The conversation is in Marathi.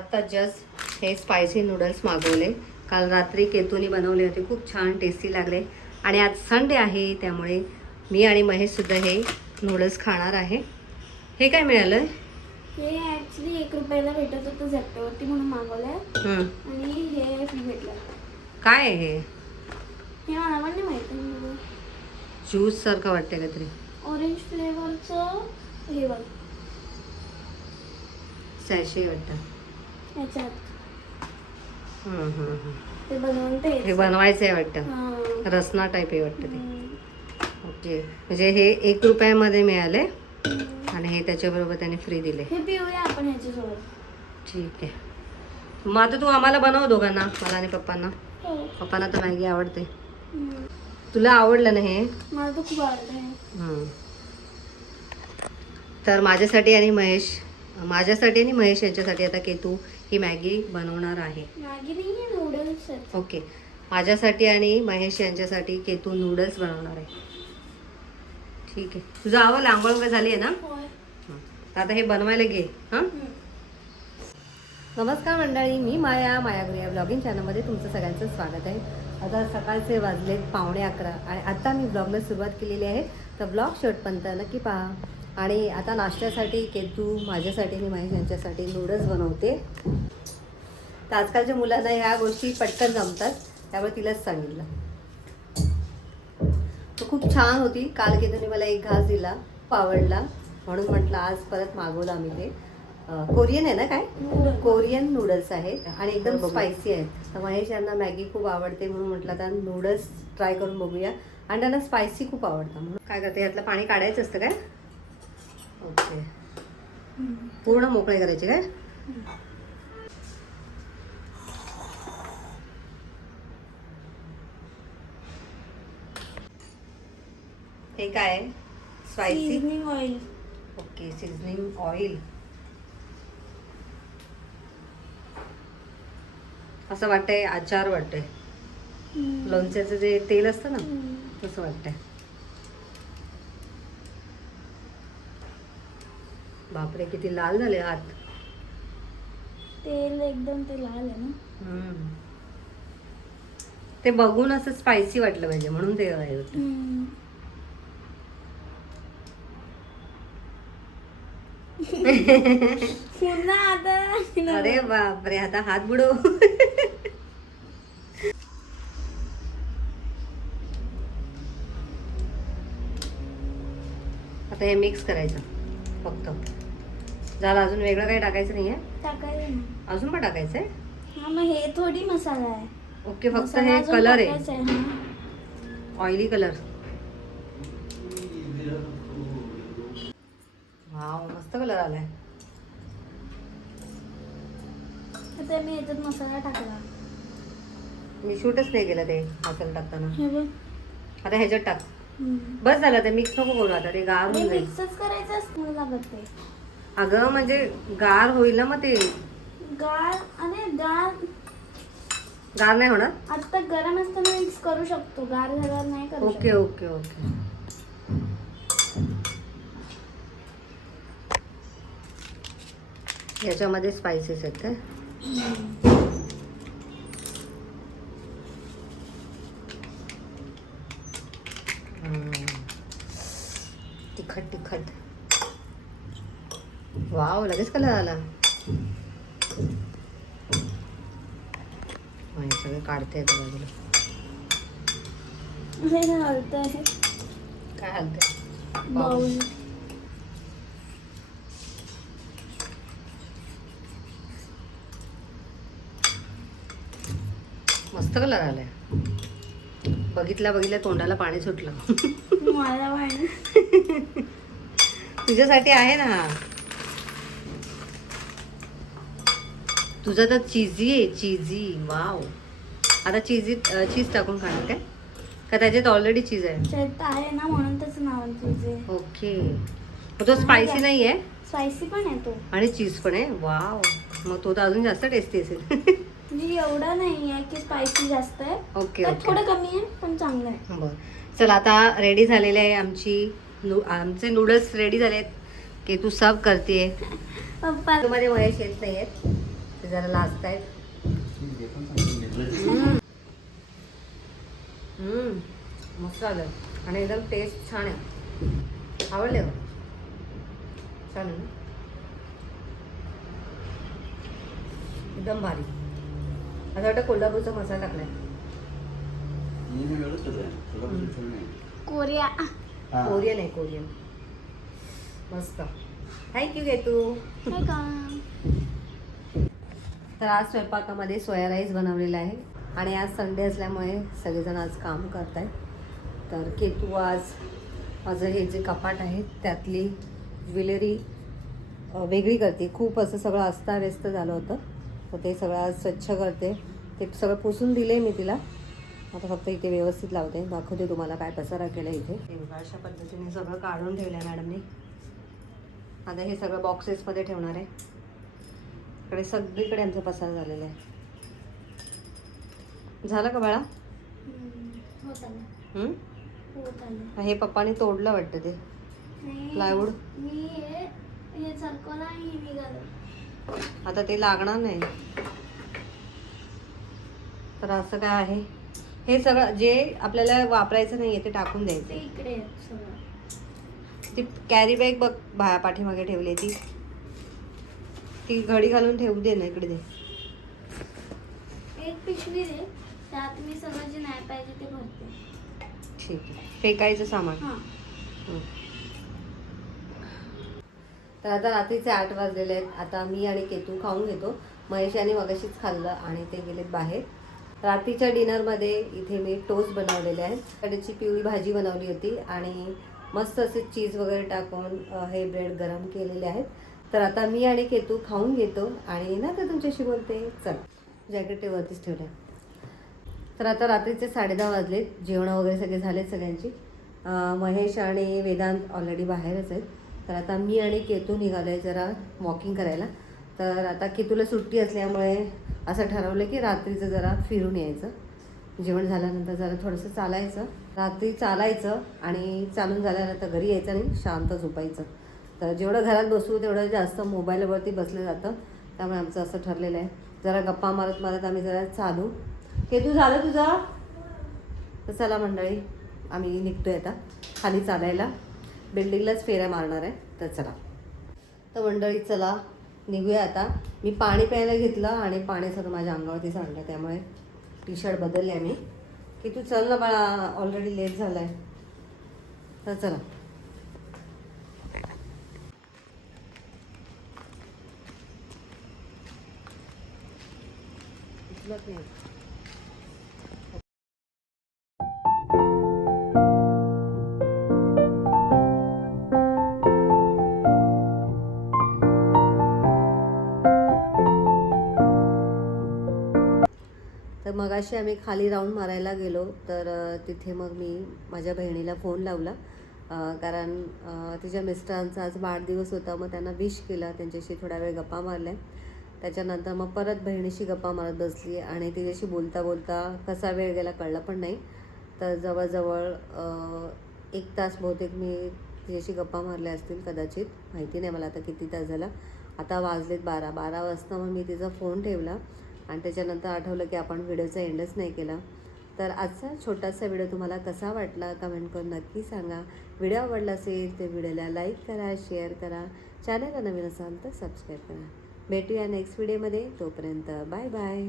आता जस्ट हे स्पायसी नूडल्स मागवले. काल रात्री केतूनी बनवले होते, खूप छान टेस्टी लागले. आणि आज संडे आहे त्यामुळे मी आणि महेशसुद्धा हे नूडल्स खाणार आहे. हे काय मिळालं? हे ॲक्च्युली 1 रुपयाला भेटत होतं झेप्टोवरती म्हणून मागवलंय. आणि हे भेटलं. काय आहे हे? हे मला पण नाही माहिती. ज्यूस सारखं वाटतंय काहीतरी. ऑरेंज फ्लेवरचं हे बघ सॅशे वाटतं ह्याच्यात हम्म. ते बनवून ते हे बनवायचं आहे वाटतं. हां. रसना टाईप आहे वाटतं ते. ओके, म्हणजे हे 1 रुपयामध्ये मिळाले आणि हे त्याच्याबरोबर त्याने फ्री दिले. हे पिऊया आपण ह्याच्यासोबत. ठीक आहे. मग आता तू आम्हाला बनव दोघांना, मला आणि पप्पांना. हो. पप्पांना तर मॅगी आवडते. हम्म. तुला आवडलं ना हे? मला तर खूप आवडतं हे. तर माझ्यासाठी आणि महेश यांच्यासाठी आता केतू ही मॅगी बनवणार आहे. मॅगी नाही आहे, नूडल्स आहेत. ओके, माझ्यासाठी आणि महेश यांच्यासाठी केतू नूडल्स बनवणार आहे. ठीक आहे. तुझं आवड आंघोळ झाली आहे ना? होय. तर आता हे बनवायला घे. हां, नमस्कार मंडळी, मी मायागुरी या ब्लॉगिंग चॅनलमध्ये तुमचं सगळ्यांचं स्वागत आहे. आता सकाळचे वाजलेत 11:15 आणि आता मी ब्लॉगला सुरुवात केलेली आहे. तर ब्लॉग शेवटपर्यंत नक्की पहा. आणि आता नाश्त्यासाठी केतू माझ्यासाठी आणि महेश यांच्यासाठी नूडल्स बनवते. तर आजकालच्या मुलांना ह्या गोष्टी पटकन जमतात, त्यामुळे तिलाच सांगितलं. तो खूप छान होती. काल केतूने मला एक घास दिला, खूप आवडला, म्हणून म्हटलं आज परत मागवलं आम्ही ते. कोरियन आहे ना? काय कोरियन नूडल्स आहेत आणि एकदम स्पायसी आहेत. तर महेश यांना मॅगी खूप आवडते म्हणून म्हटलं आता नूडल्स ट्राय करून बघूया. आणि त्यांना स्पायसी खूप आवडतं म्हणून काय करते, यातलं पाणी काढायचं असतं काय? ओके, पूर्ण मोकळे करायचे काय? हे काय आहे? Spicy seasoning oil. Okay, seasoning oil. असं वाटतंय आचार वाटतंय, लोणच्याचं जे तेल असतं ना तसं वाटतंय. बापरे, किती लाल झाले हात. तेल एकदम ते लाल आहे ना. ते बघून असं स्पायसी वाटलं पाहिजे म्हणून ते आहे होतं. पुन्हा आता अरे बापरे, आता हात बुडव. आता हे मिक्स करायचं फक्त. झालं, अजून वेगळं काही टाकायचं नाहीये? टाकायचं ना. अजून पण टाकायचंय? हा, मग हे थोडी मसाला आहे. ओके, फक्त मसाला हे अजून कलर टाकायचा आहे, हा. Oily colour. वाव, मस्त कलर आलाय. आता मी याच्यात मसाला टाकला. मी शूटच नाही केलं ते मसाला टाकताना. हे बघ. आता ह्याच्यात टाक. बस झालं, ते मिक्स नको करू आता, ते गार होऊन जाईल. मिक्सच करायचं असतं लागत ते. अगं म्हणजे गार होईल ना मग ते. गार आणि गार गार नाही होणार? आता गरम असताना मिक्स करू शकतो, गार झाल्यावर नाही करू शकतो. Okay okay okay. याच्यामध्ये स्पायसेस आहेत काय? तिखट. वाव, लगेच कलर आला. सगळं काढते आता बाजूला. हे हलतंय. काय हलतंय? बाउल. मस्त कलर आलाय. बघितल्या तोंडाला पाणी सुटलं. मला पाणी. तुझ्यासाठी आहे ना. तुझा तर चीजी आहे, चीजी. वाव, आता चीज टाकून खाणार काय? का त्याच्यात ऑलरेडी चीज आहे? त्यात आहे ना, म्हणून त्याचं नाव आहे. ओके, तो स्पायसी नाही आहे? स्पायसी पण आहे तो आणि चीज पण आहे. वाव, मग तो तर अजून जास्त टेस्टी असेल. म्हणजे एवढा नाही आहे की स्पायसी जास्त आहे. ओके, थोडं कमी आहे पण चांगलं आहे. बरं, चल आता रेडी झालेले आहे आमचे नूडल्स रेडी झालेत. की तू सर्व करते. पप्पा मध्ये महेश येत नाही आहेत, ते जरा लाजत आहेत. मस्त आलं आणि एकदम टेस्ट छान आहे. आवडले का? छान आहे ना? एकदम भारी. असं वाटतं कोल्हापूरचा मसाला टाकलाय. कोरिया. कोरियन आहे, कोरियन. मस्त. थँक्यू केतू. हे का? तर आज स्वयंपाकामध्ये सोया राईस बनवलेला आहे आणि आज संडे असल्यामुळे सगळेजण आज काम करत आहेत. तर केतू आज माझं हे जे कपाट आहे त्यातली ज्वेलरी वेगळी करते. खूप असं सगळं अस्ताव्यस्त झालं होतं, तर ते सगळं आज स्वच्छ करते. ते सगळं पुसून दिले मी तिला. आता फक्त इथे व्यवस्थित लावते. दाखवते तुम्हाला काय पसारा केला इथे. अशा पद्धतीने सगळं काढून ठेवलं आहे मॅडमने. आता हे सगळं बॉक्सेसमध्ये ठेवणार आहे. इकडे सगळीकडे आमचा पसार झालेला आहे. झालं का बाळा? होत आलं. हं? होत आलं. हे पप्पाने तोडलं वाटतं ते नाही, प्लायवूड. मी हे चरकवलं आणि हे निघालं. आता ते लागणार नाही. तर असं काय आहे, हे सगळं जे आपल्याला वापरायचं नाही आहे ते टाकून ते द्यायचं. इकडे आहे सगळं. ती कॅरी बॅग बघ पाठीमागे ठेवली ती ती घडी घालून ठेवू दे ना. इकडे दे. एक पिशवी दे, त्यात मी सगळं जे नाही पाहिजे ते भरते. ठीक आहे. फेकायचं सामान. हां. तर आता रात्रीचे 8 वाजलेले आहेत. आता मी आणि केतू खाऊन घेतो. महेश यांनी मगाशीच खाल्लं आणि ते गेलेत बाहेर. रात्रीच्या डिनरमध्ये इथे मी टोस्ट बनवलेले आहेत. कडेची पिवळी भाजी बनवली होती आणि मस्त असे चीज वगैरे टाकून हे ब्रेड गरम केलेले आहेत. तर आता मी आणि केतू खाऊन घेतो आणि ना तर तुमच्याशी बोलते. चल, जॅकेट वरतीच ठेवलं. तर आता रात्रीचे 10:30 वाजलेत. जेवणं वगैरे सगळे झालेत सगळ्यांची. महेश आणि वेदांत ऑलरेडी बाहेरच आहेत. तर आता मी आणि केतू निघालो आहे जरा वॉकिंग करायला. तर आता केतूला सुट्टी असल्यामुळे असं ठरवलं की रात्रीचं जरा फिरून यायचं. जेवण झाल्यानंतर जरा थोडंसं चालायचं. रात्री चालायचं आणि चालून झाल्यानंतर घरी यायचं आणि शांत झोपायचं. तर जेवढं घरात बसू तेवढं जास्त मोबाईलवरती बसलं जातं. त्यामुळे आमचं असं ठरलेलं आहे. जरा गप्पा मारत मारत आम्ही जरा चालू. केतू झालं तुझं? तर चला मंडळी, आम्ही निघतोय आता खाली चालायला. बिल्डिंगलाच फेऱ्या मारणार आहे. तर चला. तर मंडळी चला निघूया आता. मी पाणी प्यायला घेतलं आणि पाणी सगळं माझ्या अंगावरती सांडलं. त्यामुळे टी शर्ट बदलले मी. की तू चल ना बाळा, ऑलरेडी लेट झालं आहे. तर चला. तर मगाशी आम्ही खाली राऊंड मारायला गेलो. तर तिथे मग मी माझ्या बहिणीला फोन लावला. कारण तिच्या मिस्टरांचा आज वाढदिवस होता. मग त्यांना विश केलं, त्यांच्याशी थोडा वेळ गप्पा मारल्या. त्याच्यानंतर मग परत बहिणीशी गप्पा मारत बसली आणि तिच्याशी बोलता बोलता कसा वेळ गेला कळलं पण नाही. तर जवळजवळ 1 तास बहुतेक मी तिच्याशी गप्पा मारल्या असतील कदाचित. माहिती नाही मला आता किती तास झाला. आता वाजलेत 12 वाजता मग मी तिचा फोन ठेवला आणि त्याच्यानंतर आठवलं की आपण व्हिडिओचा एंडच नाही केला. तर आजचा छोटासा व्हिडिओ तुम्हाला कसा वाटला कमेंट करून नक्की सांगा. व्हिडिओ आवडला असेल तर व्हिडिओला लाईक करा, शेअर करा. चॅनलला नवीन असाल तर सबस्क्राईब करा. भेटूया नेक्स्ट व्हिडिओमध्ये. तोपर्यंत बाय बाय.